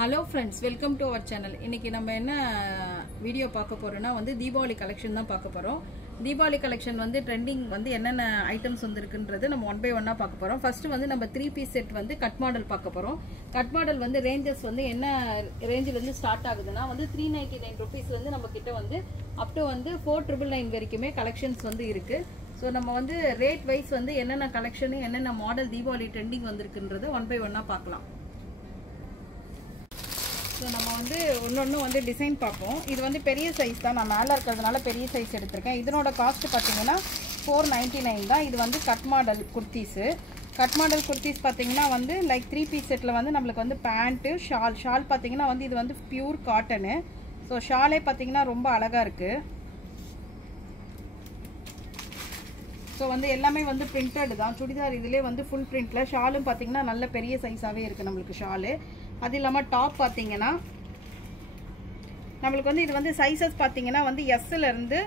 Hello friends, welcome to our channel. இன்னைக்கு நம்ம என்ன வீடியோ பார்க்க போறோம்னா வந்து தீபாவளி கலெக்ஷன் தான் பார்க்க போறோம். தீபாவளி கலெக்ஷன் வந்து ட்ரெண்டிங் வந்து என்னென்ன ஐட்டம்ஸ் வந்திருக்குன்றது நம்ம ஒன் பை ஒன்னா பார்க்க போறோம். ஃபர்ஸ்ட் வந்து நம்ம 3 பீஸ் செட் வந்து கட் மாடல் பார்க்க போறோம். கட் மாடல் வந்து ரேஞ்சஸ் வந்து என்ன ரேஞ்சில இருந்து ஸ்டார்ட் ஆகுதுன்னா வந்து 399 ரூபீஸ்ல இருந்து நம்ம கிட்ட வந்து அப் டு வந்து 4999 வரைக்குமே கலெக்ஷன்ஸ் வந்து இருக்கு. ஸோ நம்ம வந்து ரேட் வைஸ் வந்து என்னென்ன கலெக்ஷன் என்னென்ன மாடல் தீபாவளி ட்ரெண்டிங் வந்திருக்குன்றது ஒன் பை ஒன்னா பார்க்கலாம். ஸோ நம்ம வந்து ஒன்று வந்து டிசைன் பார்ப்போம். இது வந்து பெரிய சைஸ் தான், நான் மேலே இருக்கிறதுனால பெரிய சைஸ் எடுத்திருக்கேன். இதனோட காஸ்ட் பார்த்தீங்கன்னா 499 தான். இது வந்து cut model kurtis. Cut model kurtis பார்த்தீங்கன்னா வந்து லைக் 3 பீஸ் செட்டில் வந்து நம்மளுக்கு வந்து பேண்ட்டு ஷால் பார்த்தீங்கன்னா வந்து இது வந்து பியூர் காட்டனு. ஸோ ஷாலே பார்த்தீங்கன்னா ரொம்ப அழகாக இருக்குது. ஸோ வந்து எல்லாமே வந்து பிரிண்டட் தான். சுடிதார் இதிலே வந்து ஃபுல் பிரிண்டில் ஷாலும் பார்த்தீங்கன்னா நல்ல பெரிய சைஸாகவே இருக்குது நம்மளுக்கு ஷாலு. அது இல்லாமல் டாப் பார்த்தீங்கன்னா நம்மளுக்கு வந்து இது வந்து சைஸஸ் பார்த்தீங்கன்னா வந்து எஸ்லேருந்து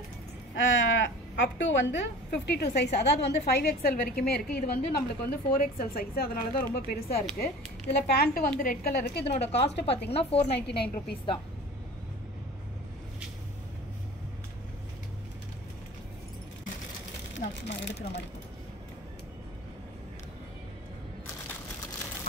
அப் டு வந்து 52 சைஸ், அதாவது வந்து 5XL வரைக்குமே இருக்குது. இது வந்து நம்மளுக்கு வந்து 4XL சைஸ், அதனால தான் ரொம்ப பெருசாக இருக்குது. இதில் பேண்ட்டு வந்து ரெட் கலர் இருக்குது. இதனோட காஸ்ட்டு பார்த்தீங்கன்னா 499 ரூபீஸ் தான். நான் சும்மா எடுக்கிற மாதிரி.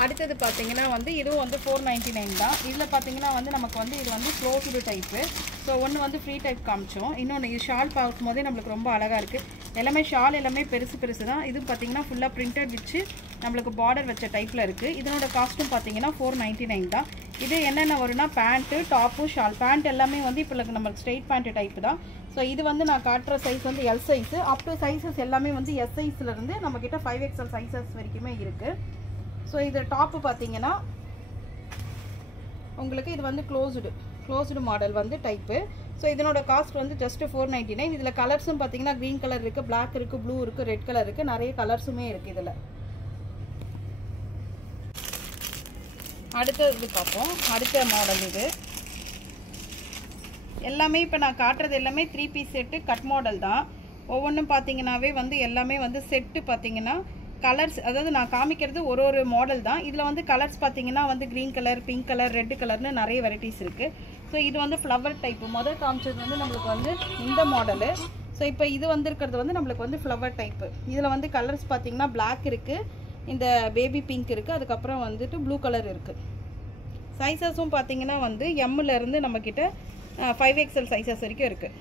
அடுத்தது பார்த்தீங்கன்னா வந்து இதுவும் வந்து 499 தான். இதில் பார்த்தீங்கன்னா வந்து நமக்கு வந்து இது வந்து க்ளோஸ்டு டைப்பு. ஸோ ஒன்று வந்து ஃப்ரீ டைப் காமிச்சோம். இன்னொன்று இது ஷால் பார்க்கும் போதே நம்மளுக்கு ரொம்ப அழகாக இருக்குது. எல்லாமே ஷால் எல்லாமே பெருசு தான். இது பார்த்தீங்கன்னா ஃபுல்லாக பிரிண்டட் வச்சு நம்மளுக்கு பார்டர் வச்ச டைப்பில் இருக்குது. இதனோட காஸ்ட்டும் பார்த்தீங்கன்னா 499 தான். இது என்னென்ன வரும்னா பேண்ட்டு டாப்பு ஷால். பேண்ட் எல்லாமே வந்து இப்போ நம்மளுக்கு ஸ்ட்ரெயிட் பேண்ட்டு டைப்பு தான். ஸோ இது வந்து நான் காட்டுற சைஸ் வந்து L size. Up to sizes எல்லாமே வந்து எஸ் சைஸ்லேருந்து நம்மக்கிட்ட 5XL சைஸஸ் வரைக்குமே இருக்குது. ஸோ இது டாப்பு பார்த்தீங்கன்னா உங்களுக்கு இது வந்து க்ளோஸ்டு மாடல் வந்து டைப்பு. ஸோ இதனோட காஸ்ட் வந்து ஜஸ்ட் 499. இதில் கலர்ஸும் பார்த்தீங்கன்னா க்ரீன் கலர் இருக்குது, பிளாக் இருக்குது, ப்ளூ இருக்குது, ரெட் கலர் இருக்குது, நிறைய கலர்ஸுமே இருக்குது இதில். அடுத்தது பார்ப்போம். அடுத்த மாடல் இது எல்லாமே இப்போ நான் காட்டுறது எல்லாமே 3 பீஸ் செட்டு கட் மாடல் தான். ஒவ்வொன்றும் பார்த்தீங்கன்னாவே வந்து எல்லாமே வந்து செட்டு பார்த்தீங்கன்னா கலர்ஸ், அதாவது நான் காமிக்கிறது ஒரு மாடல் தான். இதில் வந்து கலர்ஸ் பார்த்தீங்கன்னா வந்து green colour, pink colour, red கலர்னு நிறைய வெரைட்டிஸ் இருக்குது. ஸோ இது வந்து ஃப்ளவர் டைப்பு. முதல் காமிச்சது வந்து நம்மளுக்கு வந்து இந்த மாடலு. ஸோ இப்போ இது வந்துருக்கிறது வந்து நம்மளுக்கு வந்து ஃப்ளவர் டைப்பு. இதில் வந்து கலர்ஸ் பார்த்தீங்கன்னா பிளாக் இருக்குது, இந்த பேபி பிங்க் இருக்குது, அதுக்கப்புறம் வந்துட்டு ப்ளூ கலர் இருக்குது. சைஸஸும் பார்த்தீங்கன்னா வந்து எம்லேருந்து நம்மக்கிட்ட 5XL சைஸஸ் வரைக்கும் இருக்குது.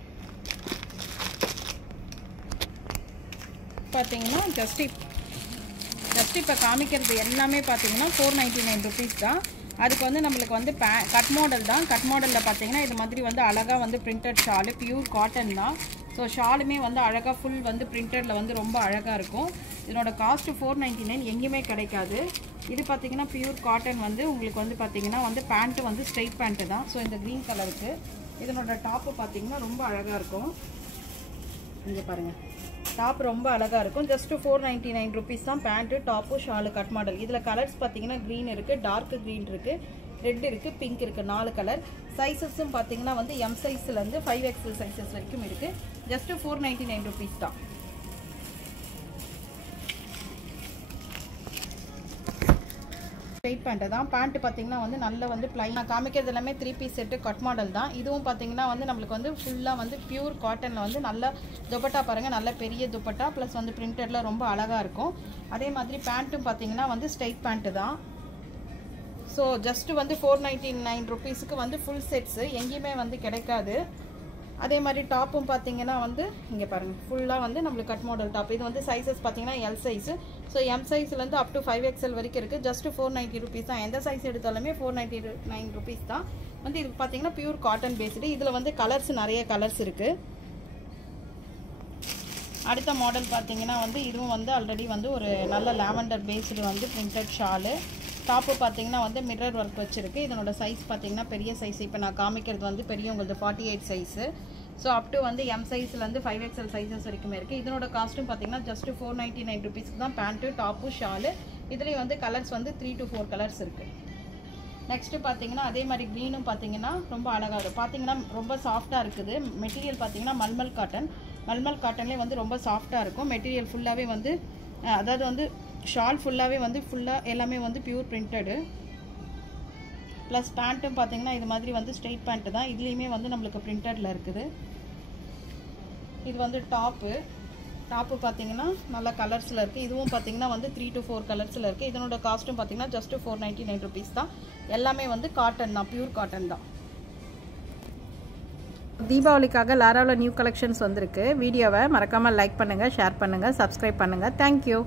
பார்த்தீங்கன்னா ஜஸ்ட் இப்போ காமிக்கிறது எல்லாமே பார்த்தீங்கன்னா 499 ரூபீஸ் தான். அதுக்கு வந்து நம்மளுக்கு வந்து கட் மாடல் தான். கட் மாடலில் பார்த்தீங்கன்னா இது மாதிரி வந்து அழகாக வந்து பிரிண்டட் ஷாலு, பியூர் காட்டன் தான். ஸோ ஷாலுமே வந்து அழகாக ஃபுல் வந்து பிரிண்டடில் வந்து ரொம்ப அழகாக இருக்கும். இதனோட காஸ்ட்டு 499, எங்கேயுமே கிடைக்காது. இது பார்த்தீங்கன்னா பியூர் காட்டன் வந்து உங்களுக்கு வந்து பார்த்தீங்கன்னா வந்து பேண்ட்டு வந்து ஸ்ட்ரெயிட் பேண்ட்டு தான். ஸோ இந்த க்ரீன் கலருக்கு இதனோட டாப்பு பார்த்தீங்கன்னா ரொம்ப அழகாக இருக்கும். இங்கே பாருங்கள், டாப் ரொம்ப அழகாக இருக்கும். ஜஸ்ட்டு 499 ரூபீஸ் தான். Pant top shawl cut model. இதில் கலர்ஸ் பார்த்தீங்கன்னா க்ரீன் இருக்குது, டார்க் க்ரீன் இருக்குது, ரெட் இருக்குது, பிங்க் இருக்குது, 4 கலர். சைஸஸும் பார்த்தீங்கன்னா வந்து எம் சைஸ்லேருந்து 5XL சைஸஸ் வரைக்கும் இருக்குது. ஜஸ்ட்டு 499 ரூபீஸ் தான். ஸ்ட்ரெயிட் பேண்ட்டு தான். பேண்ட்டு பார்த்தீங்கன்னா வந்து நல்ல வந்து ப்ளைன். நான் காமிக்கிறது எல்லாமே 3 பீஸ் செட்டு கட் மாடல் தான். இதுவும் பார்த்தீங்கன்னா வந்து நம்மளுக்கு வந்து ஃபுல்லாக வந்து பியூர் காட்டனில் வந்து நல்ல துப்பட்டா பாருங்கள், நல்ல பெரிய துப்பட்டா ப்ளஸ் வந்து பிரிண்டடில் ரொம்ப அழகாக இருக்கும். அதே மாதிரி பேண்ட்டும் பார்த்தீங்கன்னா வந்து ஸ்ட்ரெயிட் பேண்ட்டு தான். ஸோ ஜஸ்ட்டு வந்து 499 ரூபீஸுக்கு வந்து ஃபுல் செட்ஸு எங்கேயுமே வந்து கிடைக்காது. அதே மாதிரி டாப்பும் பார்த்தீங்கன்னா வந்து இங்கே பாருங்கள், ஃபுல்லாக வந்து நம்மளுக்கு கட் மாடல் டாப். இது வந்து சைஸஸ் பார்த்தீங்கன்னா எல் சைஸு. ஸோ எம் சைஸ்லேருந்து அப் டு 5XL வரைக்கும் இருக்குது. ஜஸ்ட்டு 490 ரூபீஸ் தான். எந்த சைஸ் எடுத்தாலுமே 499 ரூபீஸ் தான். வந்து இது பார்த்தீங்கன்னா பியூர் காட்டன் பேஸ்டு. இதில் வந்து கலர்ஸ் நிறைய கலர்ஸ் இருக்குது. அடுத்த மாடல் பார்த்தீங்கன்னா வந்து இதுவும் வந்து ஆல்ரெடி வந்து ஒரு நல்ல லாவெண்டர் பேஸ்டு வந்து பிரிண்டட் ஷாலு. டாப்பு பார்த்தீங்கன்னா வந்து மிரர் ஒர்க் வச்சுருக்கு. இதனோட சைஸ் பார்த்தீங்கன்னா பெரிய சைஸ். இப்போ நான் காமிக்கிறது வந்து பெரியவங்களுக்கு 48 சைஸு. ஸோ அப் டு வந்து எம் சைஸ்லேருந்து 5XL சைஸஸ் வரைக்குமே இருக்குது. இதனோட காஸ்ட்டும் பார்த்தீங்கன்னா ஜஸ்ட்டு 499 ரூபீஸ்க்கு தான். Pant top shawl. இதுலேயும் வந்து கலர்ஸ் வந்து 3 to 4 கலர்ஸ் இருக்குது. நெக்ஸ்ட்டு பார்த்தீங்கன்னா அதே மாதிரி க்ரீனும் பார்த்தீங்கன்னா ரொம்ப அழகாக இருக்கும். பார்த்தீங்கன்னா ரொம்ப சாஃப்டாக இருக்குது. மெட்டீரியல் பார்த்தீங்கன்னா மல்மல் காட்டன். மல்மல் காட்டன்லேயே வந்து ரொம்ப சாஃப்டாக இருக்கும். மெட்டீரியல் ஃபுல்லாகவே வந்து அதாவது வந்து ஷால் ஃபுல்லாகவே வந்து ஃபுல்லாக எல்லாமே வந்து பியூர் பிரிண்டடு. ப்ளஸ் பேண்ட்டும் பார்த்தீங்கன்னா இது மாதிரி வந்து ஸ்ட்ரெயிட் பேண்ட்டு தான். இதுலேயுமே வந்து நம்மளுக்கு பிரிண்டடில் இருக்குது. இது வந்து டாப்பு பார்த்தீங்கன்னா நல்ல கலர்ஸில் இருக்குது. இதுவும் பார்த்தீங்கன்னா வந்து 3 to 4 கலர்ஸில் இருக்குது. இதனோட காஸ்ட்டும் பார்த்தீங்கன்னா ஜஸ்ட் 499 rupees தான். எல்லாமே வந்து காட்டன் தான், பியூர் காட்டன் தான். தீபாவளிக்காக லாராவில் நியூ கலெக்ஷன்ஸ் வந்திருக்கு. வீடியோவை மறக்காமல் லைக் பண்ணுங்கள், ஷேர் பண்ணுங்கள், சப்ஸ்கிரைப் பண்ணுங்கள். தேங்க்யூ.